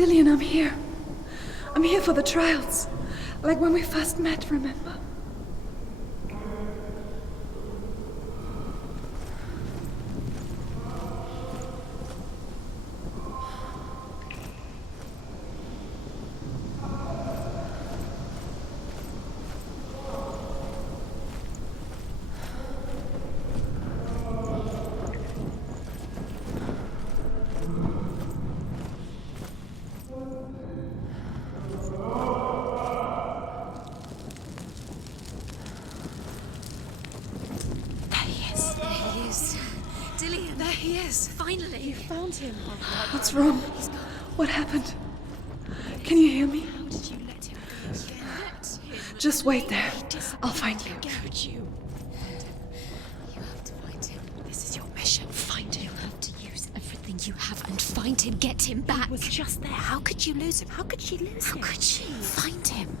Dillian, I'm here. I'm here for the trials. Like when we first met, remember? Found him. What's wrong? What happened? Can you hear me? How did you let him go? Just wait there. I'll find you. Could you? You have to find him. This is your mission. Find him. You have to use everything you have and find him. Get him back. He was just there. How could you lose him? How could she lose him? How could she? Find him.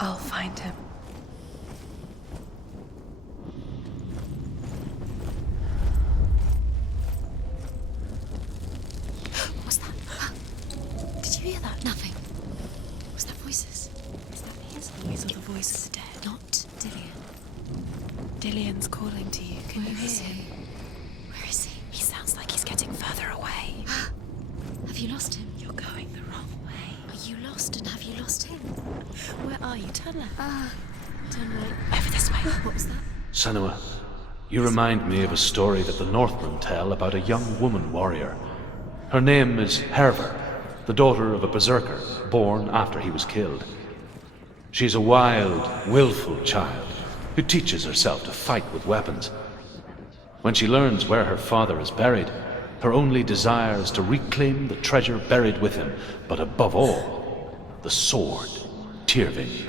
I'll find him. What was that? Did you hear that? Nothing. Was that voices? Is that his voice or the voice of the dead? Not Dillian. Dillian's calling to you. Can you hear him? Where is he? He sounds like he's getting further away. Have you lost him? You're going the wrong way. Are you lost and have you lost him? Where are you? Turn left. Turn right. Over this way. What was that? Senua, you remind me of a story that the Northmen tell about a young woman warrior. Her name is Herver, the daughter of a berserker born after he was killed. She's a wild, willful child who teaches herself to fight with weapons. When she learns where her father is buried, her only desire is to reclaim the treasure buried with him, but above all, the sword, Tyrving.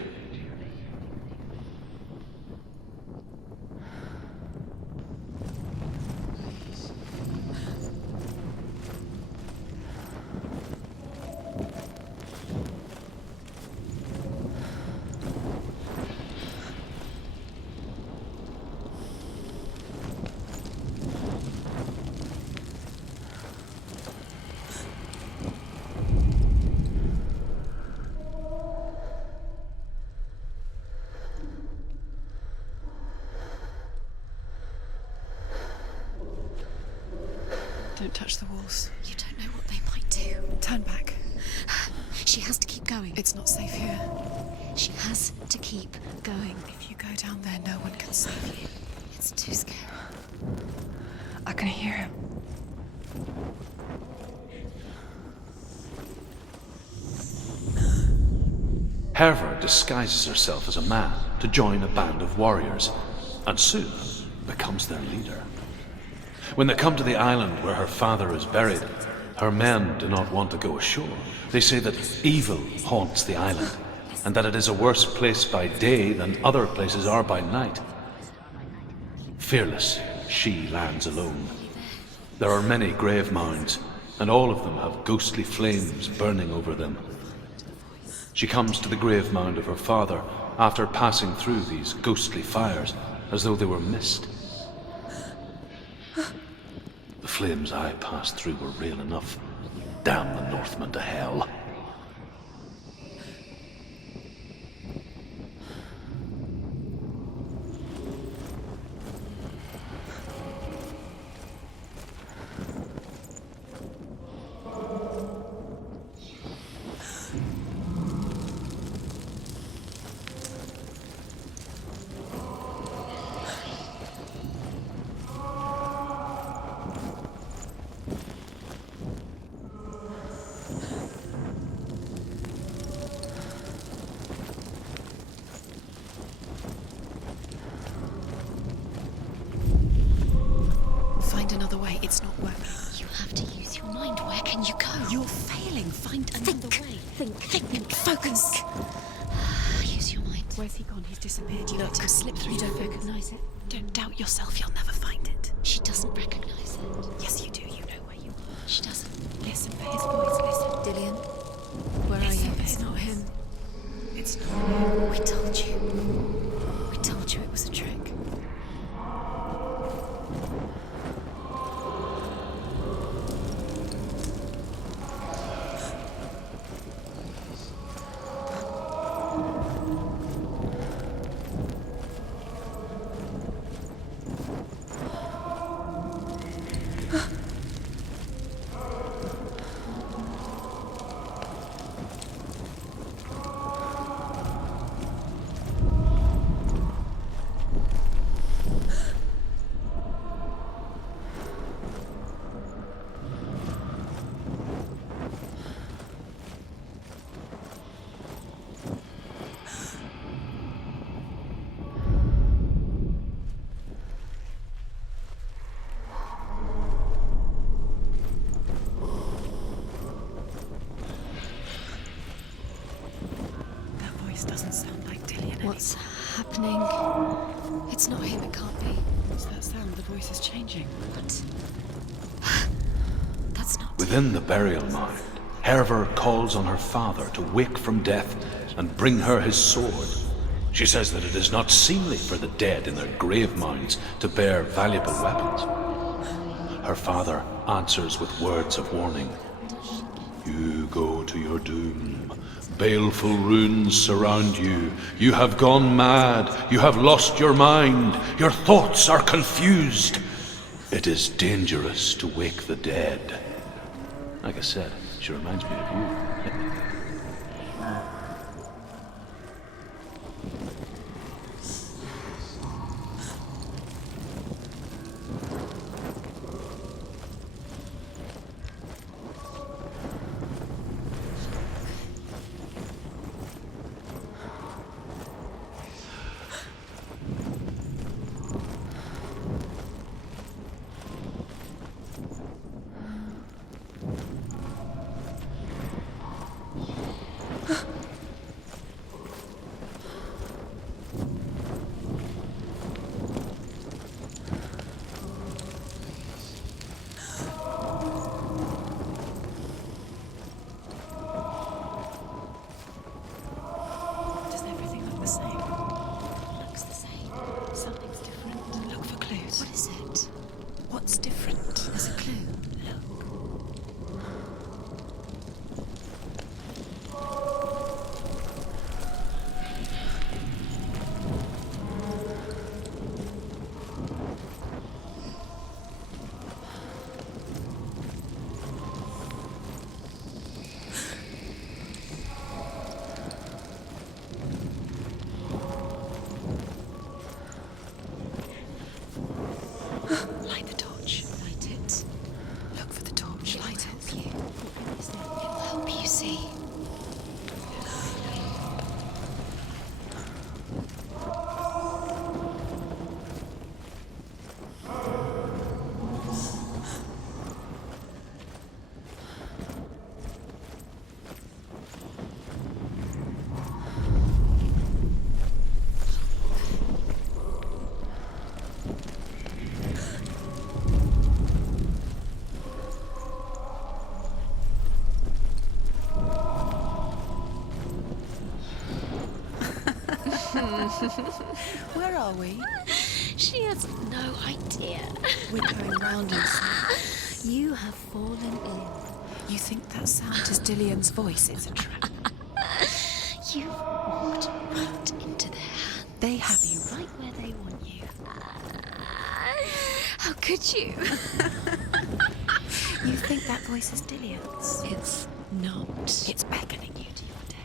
Don't touch the walls. You don't know what they might do. Turn back. She has to keep going. It's not safe here. She has to keep going. If you go down there, no one can save you. It's too scary. I can hear him. Herver disguises herself as a man to join a band of warriors, and soon becomes their leader. When they come to the island where her father is buried, her men do not want to go ashore. They say that evil haunts the island, and that it is a worse place by day than other places are by night. Fearless, she lands alone. There are many grave mounds, and all of them have ghostly flames burning over them. She comes to the grave mound of her father after passing through these ghostly fires, as though they were mist. The flames I passed through were real enough. Damn the Northmen to hell. can you go? You're failing. Find another way. Think. Focus. Use your mind. Where's he gone? He's disappeared. You let him slip through. You don't recognize it. Don't doubt yourself. You'll never find it. She doesn't recognize it. Yes, you do. You know where you are. She doesn't. Listen for his voice. Listen. Dillian, where are Listen you? for It's his not voice. him. It's not him. We told you. We told you it was a trick. Doesn't sound like Dillian anymore. What's happening? It's not him, it can't be. What's that sound? The voice is changing. But that's not. Within the burial mound, Herver calls on her father to wake from death and bring her his sword. She says that it is not seemly for the dead in their grave mounds to bear valuable weapons. Her father answers with words of warning. You go to your doom. Baleful runes surround you. You have gone mad. You have lost your mind. Your thoughts are confused. It is dangerous to wake the dead. Like I said, she reminds me of you. Does everything look the same? Looks the same. Something's different. Look for clues. What is it? What's different? There's a clue. Light the torch. Light it. Look for the torch. Light it. You. It will help you see. Where are we? She has no idea. We're going round in circles. You have fallen in. You think that sound is Dillian's voice? It's a trap. You've walked right into their hands. They have you right where they want you. How could you? You think that voice is Dillian's? It's not. It's beckoning you to your death.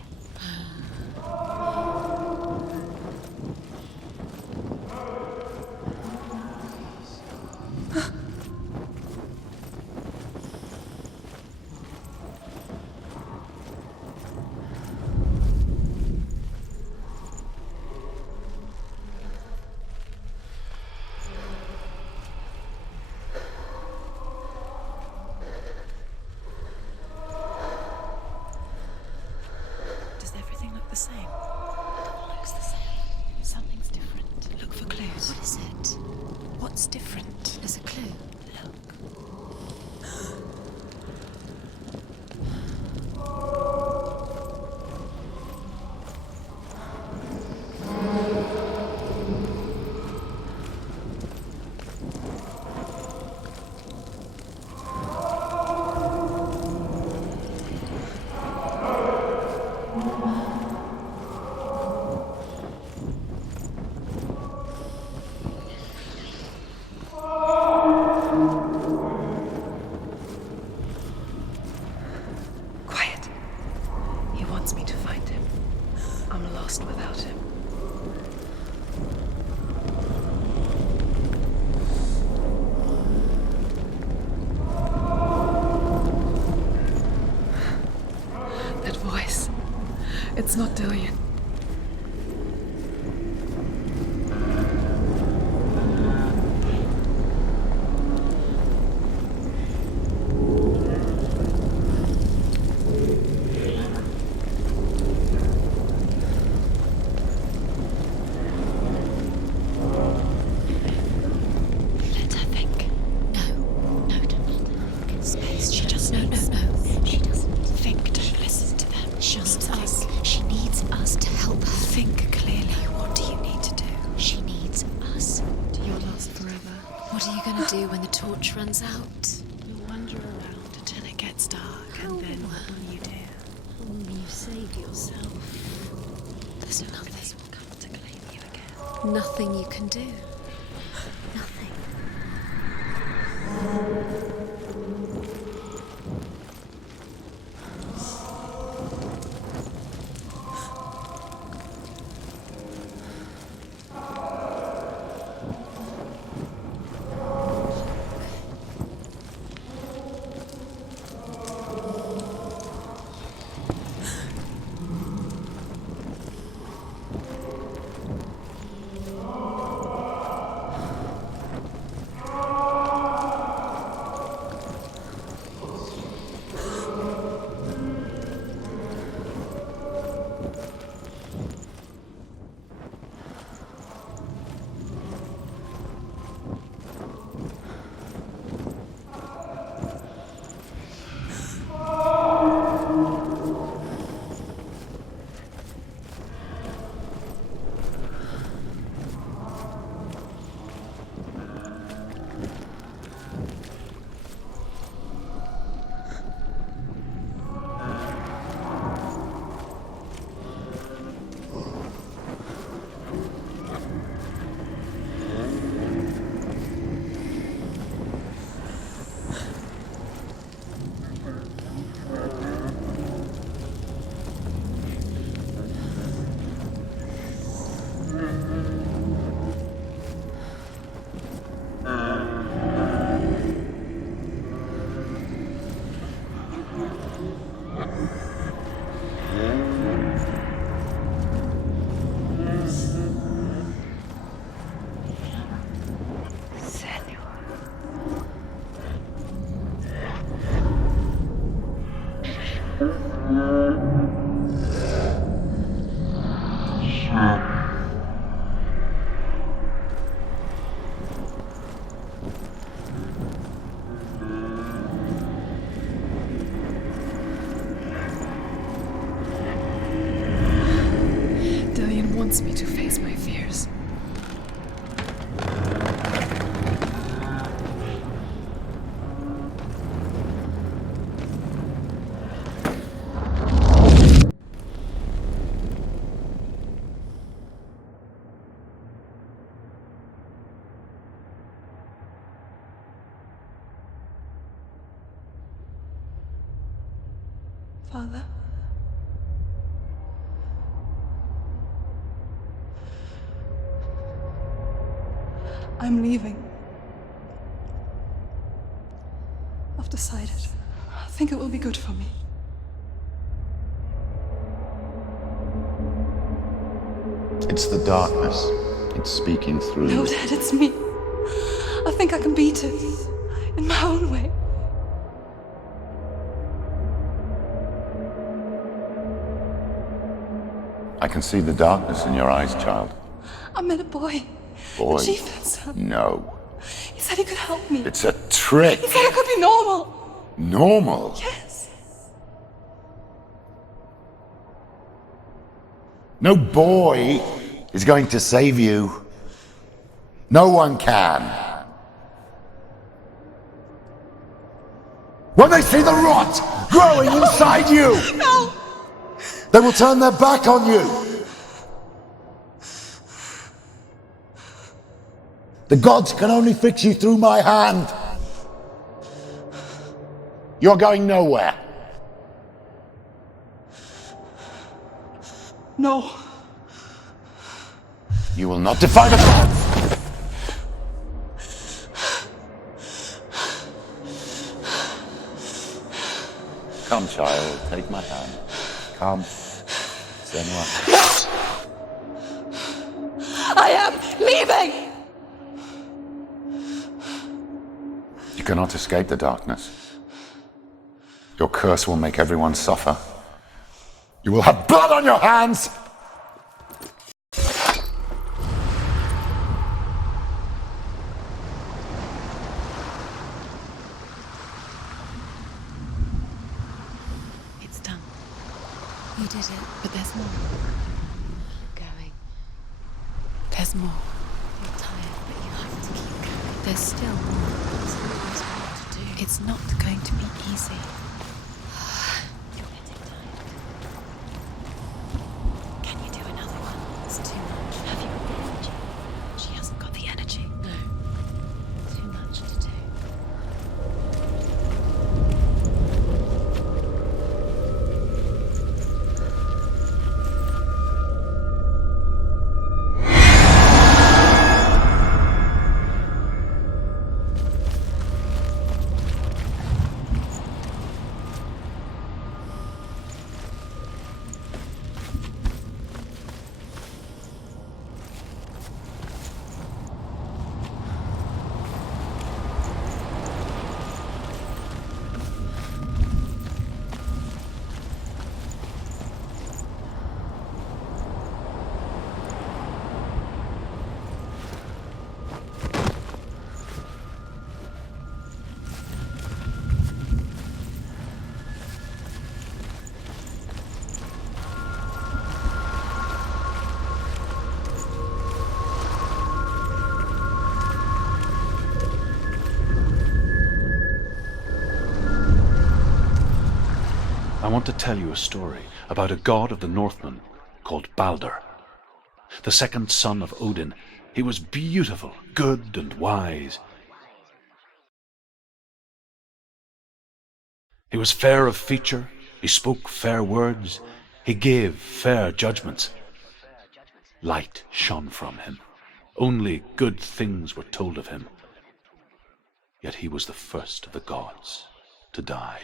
lost without him. That voice. It's not Dillian. Runs out. You'll wander around until it gets dark, and then what will you do? Will you save yourself? There's nothing will come to claim you again. Nothing you can do. Nothing. Dillian wants me to face my fears. Father? I'm leaving. I've decided. I think it will be good for me. It's the darkness. It's speaking through No, you. Dad, it's me. I think I can beat it. In my own way. I can see the darkness in your eyes, child. I met a boy. Boy. The chief and son. No. He said he could help me. It's a trick. He said I could be normal. Normal? Yes. No boy is going to save you. No one can. When they see the rot growing inside you, No! they will turn their back on you. The gods can only fix you through my hand. You're going nowhere. No. You will not defy the gods! Come, child, take my hand. Come, Senua. I am leaving! You cannot escape the darkness. Your curse will make everyone suffer. You will have blood on your hands! It's done. You did it, but there's more. Keep going. There's more. You're tired, but you have to keep going. There's still more. There's always more to do. It's not going to be easy. You're getting tired. Can you do another one? It's too much. Have you got the energy? She hasn't got the energy. No. Too much to do. I want to tell you a story about a god of the Northmen called Balder. The second son of Odin, he was beautiful, good and wise. He was fair of feature, he spoke fair words, he gave fair judgments. Light shone from him. Only good things were told of him. Yet he was the first of the gods to die.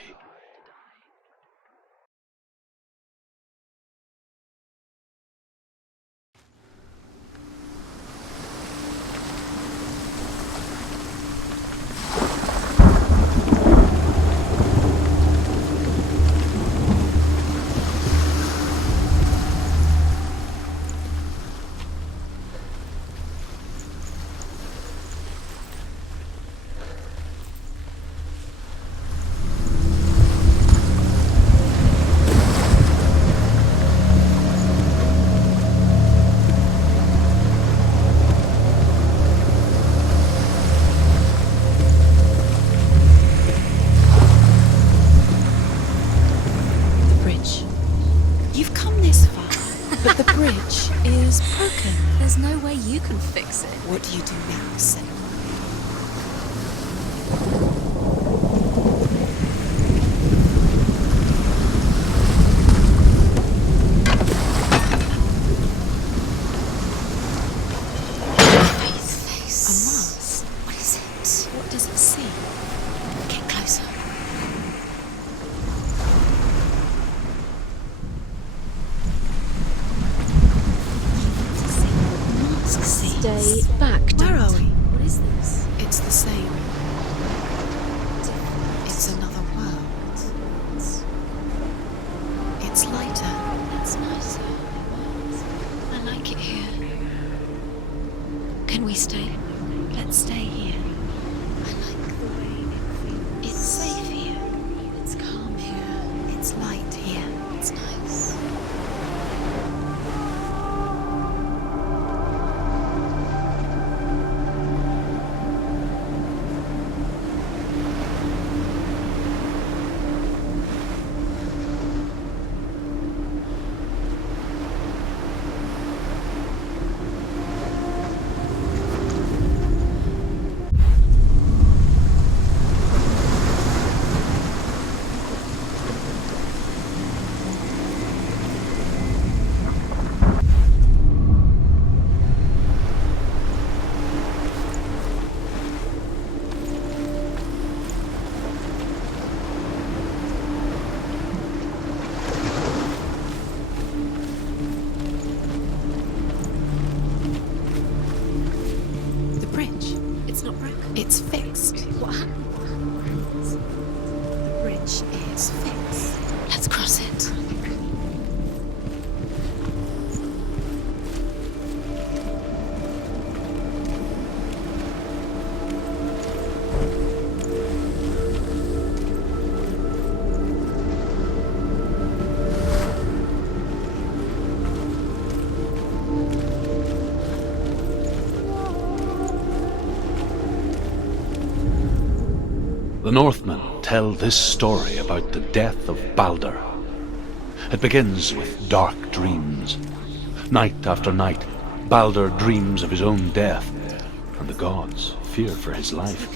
But the bridge is broken. There's no way you can fix it. What do you do now, Senua? Face. A mask. What is it? What does it see? Get closer. Stay back. Where are we? What is this? It's the same. It's another world. It's lighter. That's nicer. I like it here. Can we stay? Let's stay here. I like the way it feels. It's safe here. It's calm here. It's light here. It's nice. Was it? The Northmen tell this story about the death of Baldur. It begins with dark dreams. Night after night, Baldur dreams of his own death, and the gods fear for his life.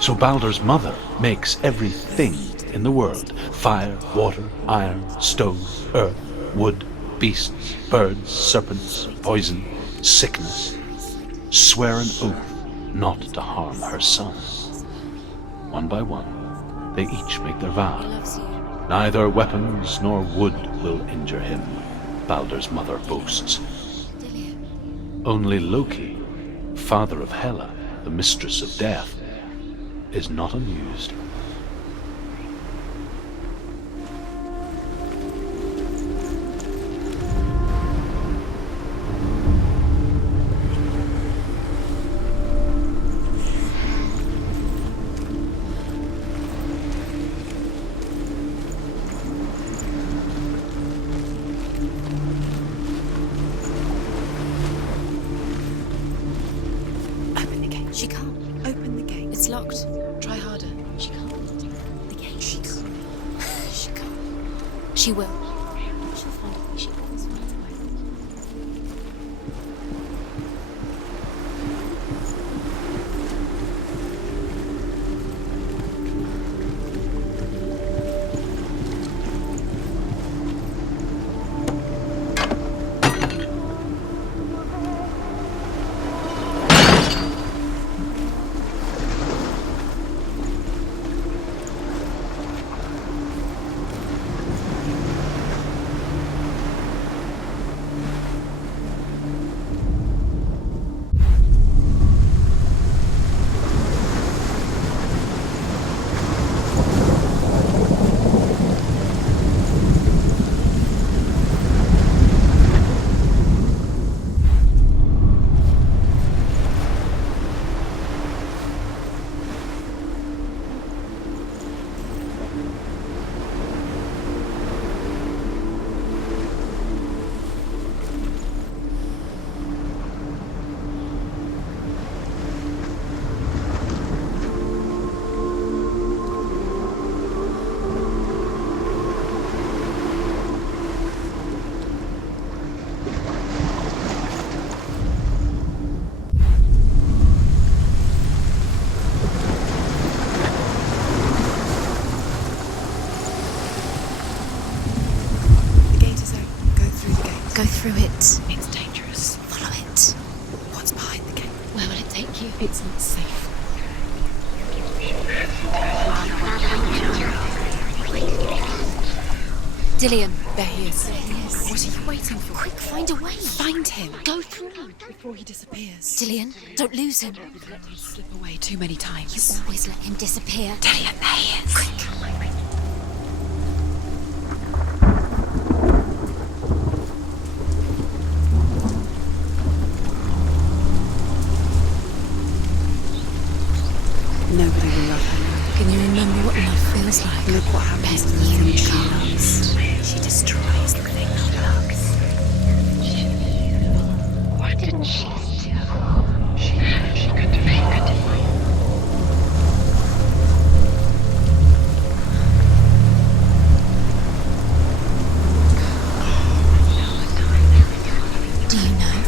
So Baldur's mother makes everything in the world: fire, water, iron, stone, earth, wood, beasts, birds, serpents, poison, sickness, swear an oath not to harm her son. One by one, they each make their vow. Neither weapons nor wood will injure him, Baldur's mother boasts. Only Loki, father of Hela, the mistress of death, is not amused. She can't. Open the gate. It's locked. Try harder. She can't. The gate. She can't. She can't. She will. She'll find a way. She always finds a way. Go through it. It's dangerous. Follow it. What's behind the gate? Where will it take you? It's not safe. Dillion. There he is. There he is. What are you waiting for? Quick, find a way. Find him. Go through. Before he disappears. Dillion, don't lose him. You've let him slip away too many times. You always let him disappear. Dillion, there he is. Quick. Nobody will love him. Can you remember what love feels like? Look what happens to the thing she loves. She destroys the thing she loves. What didn't she do? She could defeat it. Do you know?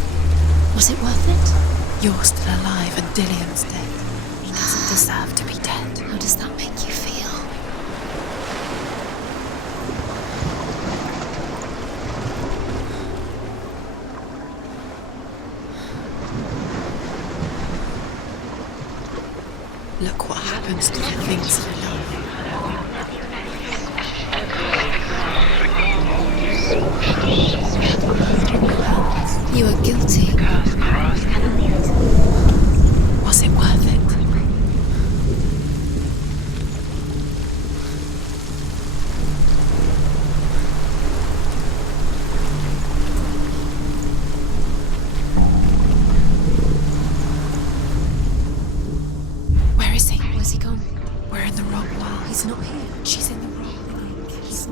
Was it worth it? You're still alive and Dillion's dead. He doesn't deserve to be dead. How does that make you feel? Look what happens to the things we love. You are guilty. Was it worth it?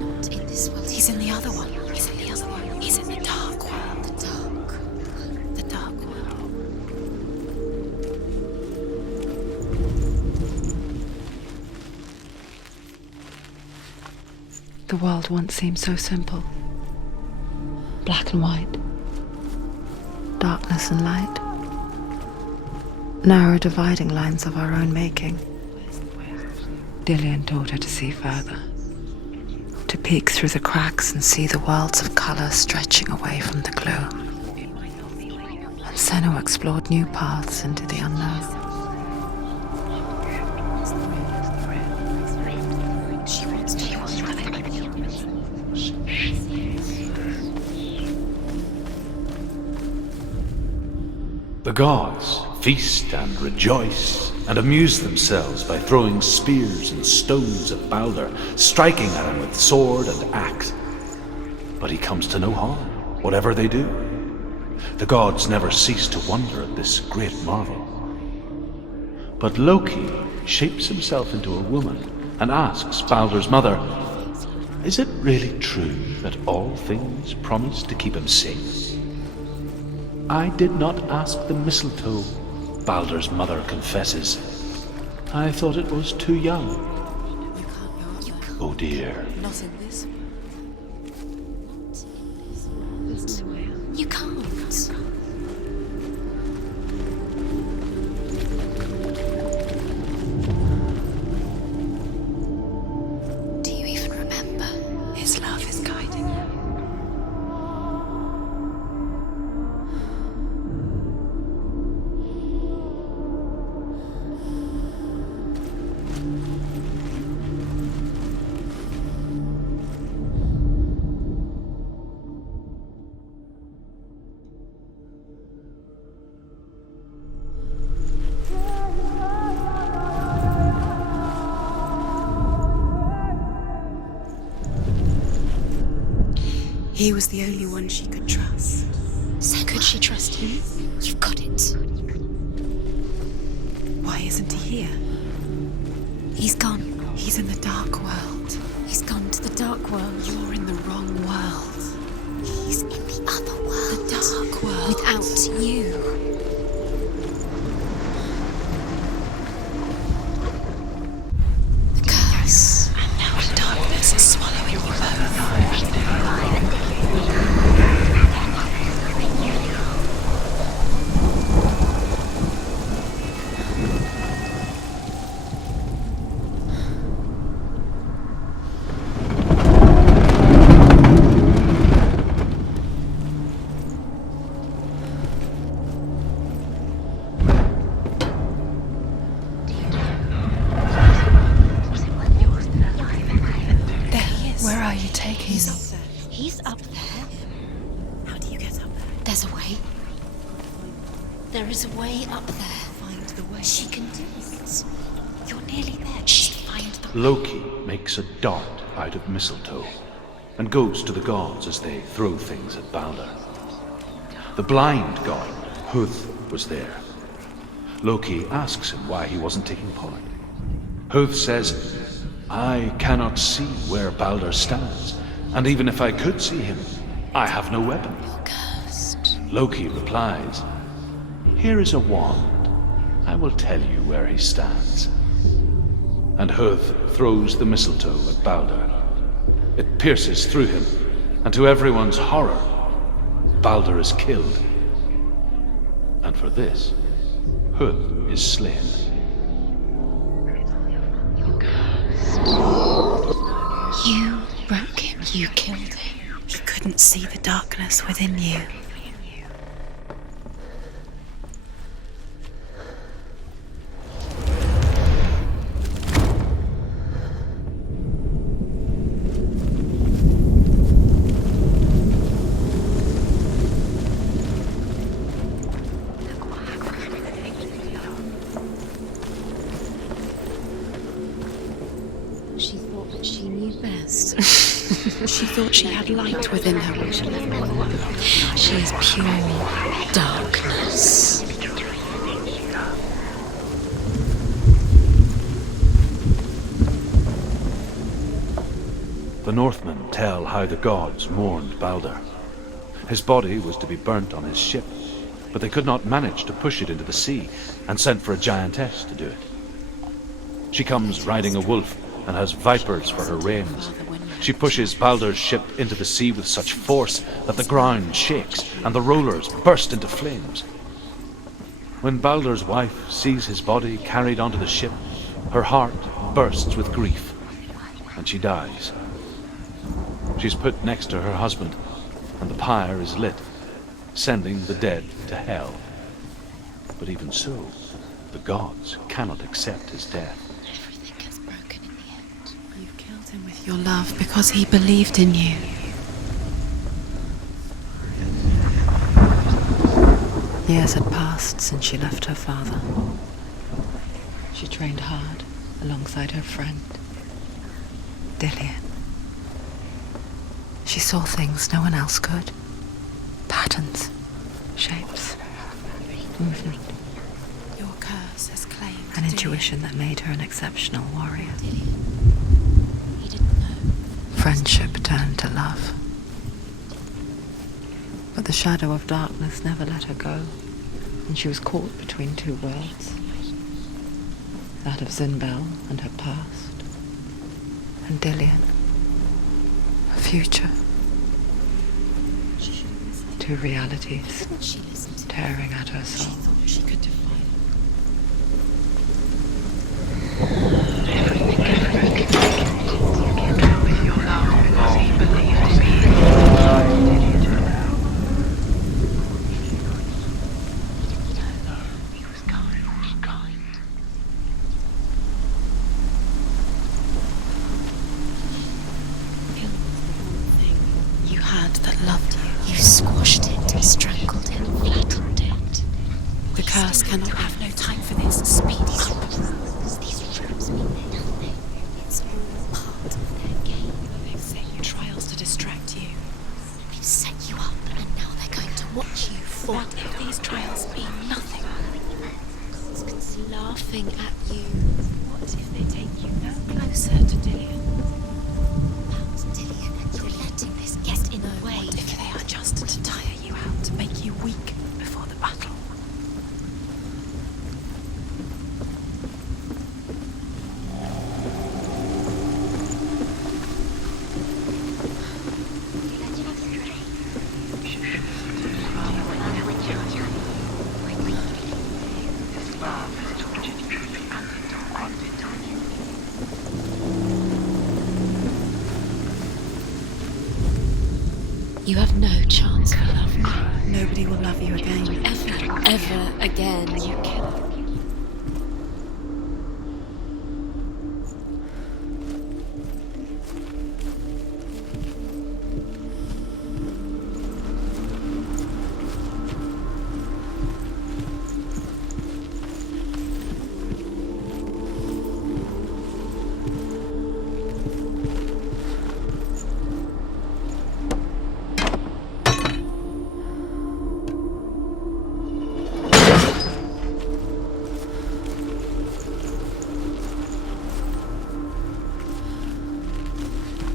not in this world. He's in the other one. He's in the other one. He's in the dark world. The dark. The dark world. The world once seemed so simple. Black and white. Darkness and light. Narrow dividing lines of our own making. Dillian taught her to see further. To peek through the cracks and see the worlds of colour stretching away from the gloom. And Senua explored new paths into the unknown. She wants to use The gods feast and rejoice and amuse themselves by throwing spears and stones at Balder, striking at him with sword and axe. But he comes to no harm, whatever they do. The gods never cease to wonder at this great marvel. But Loki shapes himself into a woman and asks Balder's mother, "Is it really true that all things promise to keep him safe?" "I did not ask the mistletoe," Balder's mother confesses. "I thought it was too young." Oh dear. Not in this world. You can't. Do you even remember? His love is guiding you. He was the only one she could trust. So could she trust him? You've got it. Why isn't he here? He's gone. He's in the dark world. He's gone to the dark world. You're in the wrong world. He's in the other world. The dark world. Without you. The curse. And now the darkness is swallowing you both. Where are you taking He's him? up there. He's up there. How do you get up there? There's a way. There is a way up there. Find the way. She can do it. You're nearly there. Just find the way. Loki makes a dart out of mistletoe and goes to the gods as they throw things at Balder. The blind god, Huth, was there. Loki asks him why he wasn't taking part. Huth says, "I cannot see where Balder stands, and even if I could see him, I have no weapon." You're cursed. Loki replies, "Here is a wand. I will tell you where he stands." And Huth throws the mistletoe at Balder. It pierces through him, and to everyone's horror, Balder is killed. And for this, Huth is slain. You broke him. You killed him. He couldn't see the darkness within you. She thought that she knew best. She thought she had light within her. She is pure darkness. The Northmen tell how the gods mourned Baldur. His body was to be burnt on his ship, but they could not manage to push it into the sea, and sent for a giantess to do it. She comes riding a wolf and has vipers for her reins. She pushes Baldur's ship into the sea with such force that the ground shakes and the rollers burst into flames. When Baldur's wife sees his body carried onto the ship, her heart bursts with grief, and she dies. She's put next to her husband, and the pyre is lit, sending the dead to hell. But even so, the gods cannot accept his death. Everything gets broken in the end. You've killed him with your love because he believed in you. Years had passed since she left her father. She trained hard alongside her friend, Dillian. She saw things no one else could. Patterns, shapes, movement. Your curse has claimed An intuition that made her an exceptional warrior. He didn't know. Friendship turned to love. But the shadow of darkness never let her go, and she was caught between two worlds. That of Zinbel and her past, and Dillian, her future. Two realities Didn't she listen to tearing at her She soul. thought she could define you had that loved you. You squashed it, strangled it, flattened it. The curse cannot have no time for this. Speed up. These rooms mean nothing. It's all part of their game. They've set you trials to distract you. They've set you up, and now they're going to watch you fall. What if these trials mean nothing? God's laughing at you. What if they take you no closer to Dillian? You're letting this get in the way. What if they are just to tire you out, to make you weak before the battle? You have no chance for love now. Nobody will love you again. Ever again. You cannot.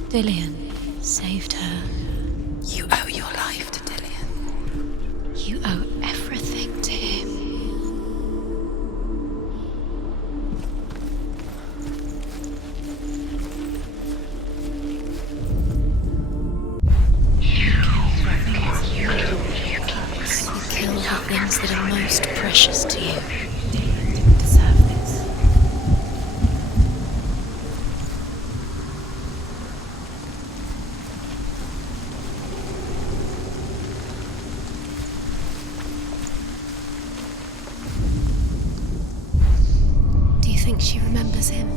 Dillian saved her. You owe your life to Dillian. You owe everything to him. You kill the things that are most precious to you. Dillian didn't deserve this. Do you think she remembers him?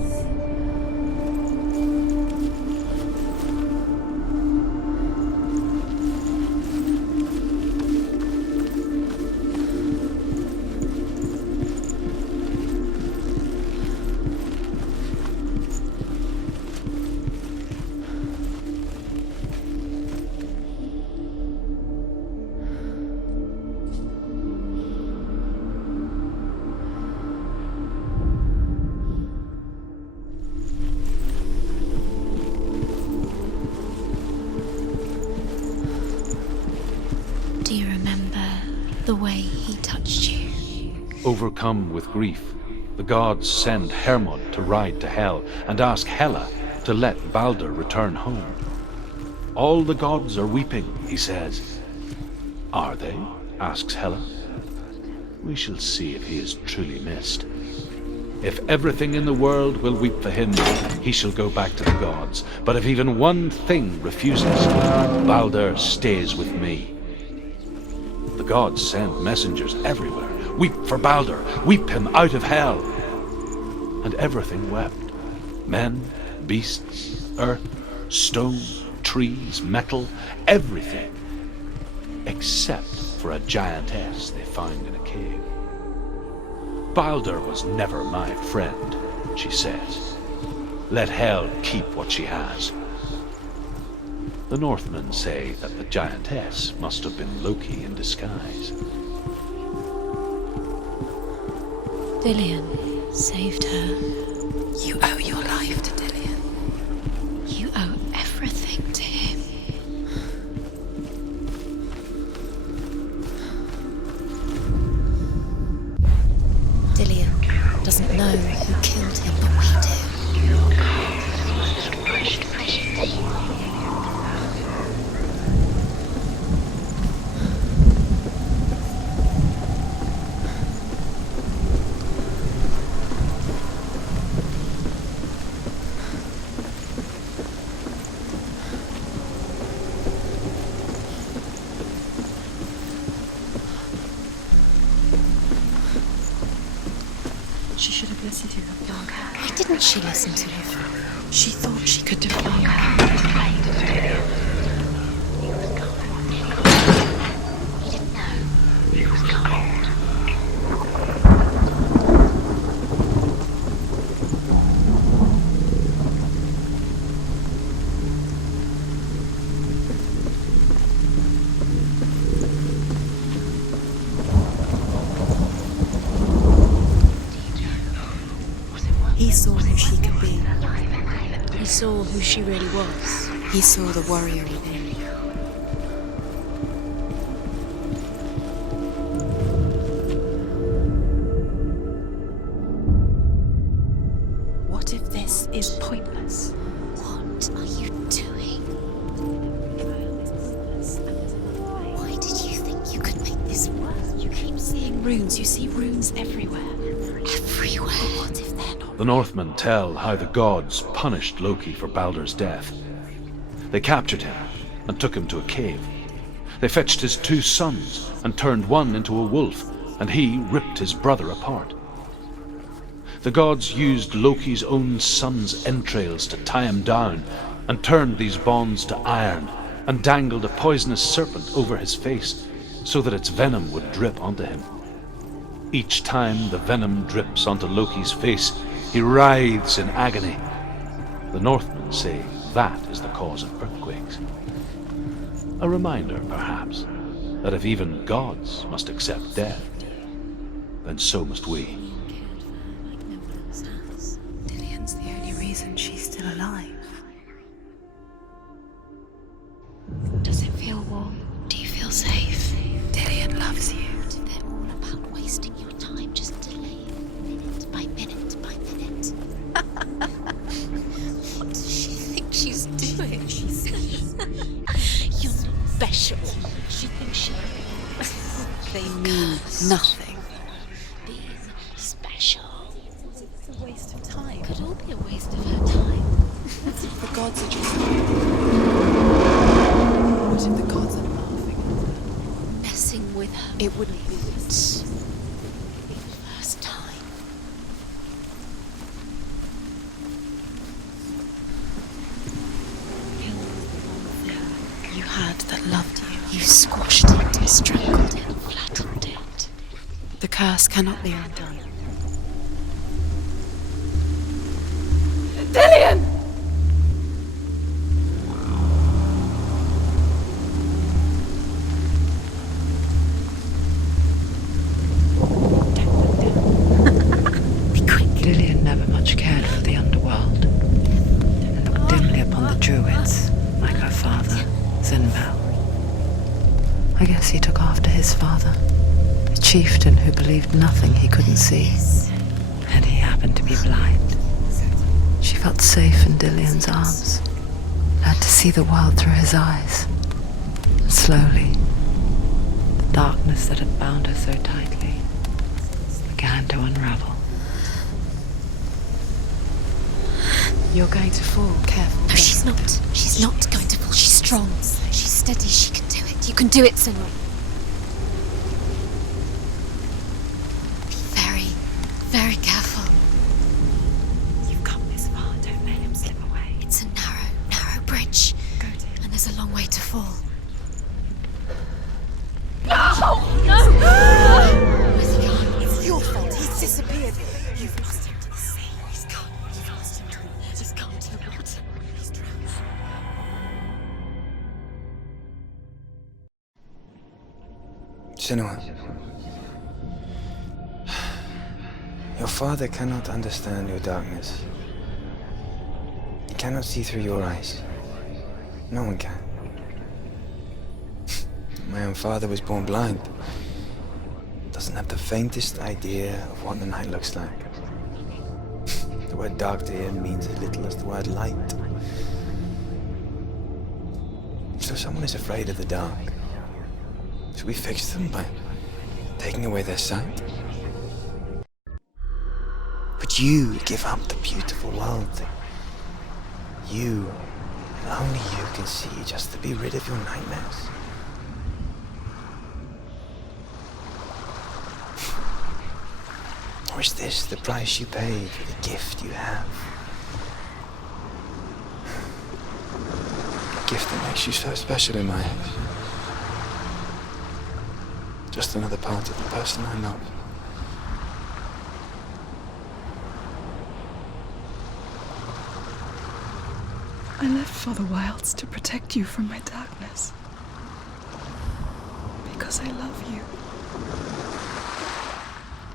The way he touched you. Overcome with grief, the gods send Hermod to ride to Hell and ask Hela to let Baldur return home. All the gods are weeping, he says. Are they? Asks Hela. We shall see if he is truly missed. If everything in the world will weep for him, he shall go back to the gods. But if even one thing refuses, Baldur stays with me. The gods send messengers everywhere. Weep for Baldur, weep him out of Hell. And everything wept. Men, beasts, earth, stone, trees, metal, everything. Except for a giantess they found in a cave. Baldur was never my friend, she says. Let Hel keep what she has. The Northmen say that the giantess must have been Loki in disguise. Dillion saved her. You owe your life to Dillion. You owe everything to him. Dillion doesn't know who killed him, but we do. She should have listened to her young cat. Why didn't she listen to him? She thought she could defy her. He didn't know. He was cold. He saw who she could be. He saw who she really was. He saw the warrior within. What if this is pointless? What are you doing? Why did you think you could make this work? You keep seeing runes. You see runes everywhere. Everywhere. What if they're not? The Northmen tell how the gods punished Loki for Baldur's death. They captured him and took him to a cave. They fetched his 2 sons and turned one into a wolf, and he ripped his brother apart. The gods used Loki's own son's entrails to tie him down and turned these bonds to iron and dangled a poisonous serpent over his face so that its venom would drip onto him. Each time the venom drips onto Loki's face, he writhes in agony. The Northmen say that is the cause of earthquakes. A reminder, perhaps, that if even gods must accept death, then so must we. Dillion's the only reason she's still alive. Does it feel warm? Do you feel safe? Dillion loves you. They're all about wasting your time, just delaying minute by minute by minute. What does she think she's doing? She's you're special. She thinks she. They mean nothing. Being special. It's a waste of time. Could all be a waste of her time. The gods are just... What if the gods are laughing at her? Messing with her. It wouldn't be It's the first time. you had that loved you. You squashed it, strangled it, flattened it. The curse cannot be undone. Dillion! Dillion never much cared for the underworld, and looked dimly upon the druids, like her father, Zinbel. I guess he took after his father. chieftain who believed nothing he couldn't see. And he happened to be blind. She felt safe in Dillion's arms, learned to see the world through his eyes. And slowly, the darkness that had bound her so tightly began to unravel. You're going to fall, careful. No, she's not. She's not going to fall. She's strong. She's steady. She can do it. You can do it, Senua. Be very, very careful. You've come this far. Don't let him slip away. It's a narrow, narrow bridge. Go to him. And there's a long way to fall. Where's he gone? It's your fault. He's disappeared. You've lost him to the sea. He's gone. You've lost him to the... Just gone to the water. He's drowned. Senua, your father cannot understand your darkness. He cannot see through your eyes. No one can. My own father was born blind. Doesn't have the faintest idea of what the night looks like. The word dark to him means as little as the word light. So someone is afraid of the dark. Should we fix them by taking away their sight? Would you give up the beautiful world that you, and only you, can see just to be rid of your nightmares? Or is this the price you pay for the gift you have? A gift that makes you so special in my eyes. Just another part of the person I love. I left for the wilds to protect you from my darkness. Because I love you.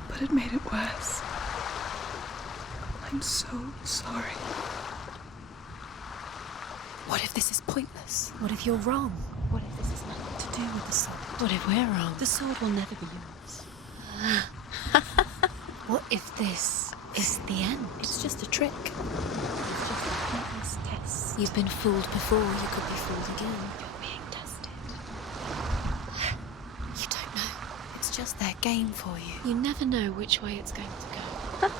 But it made it worse. I'm so sorry. What if this is pointless? What if you're wrong? What if this has nothing to do with the sword? What if we're wrong? The sword will never be yours. What if this is the end? It's just a trick. It's just a pointless test. You've been fooled before, you could be fooled again. You're being tested. You don't know. It's just their game for you. You never know which way it's going to go.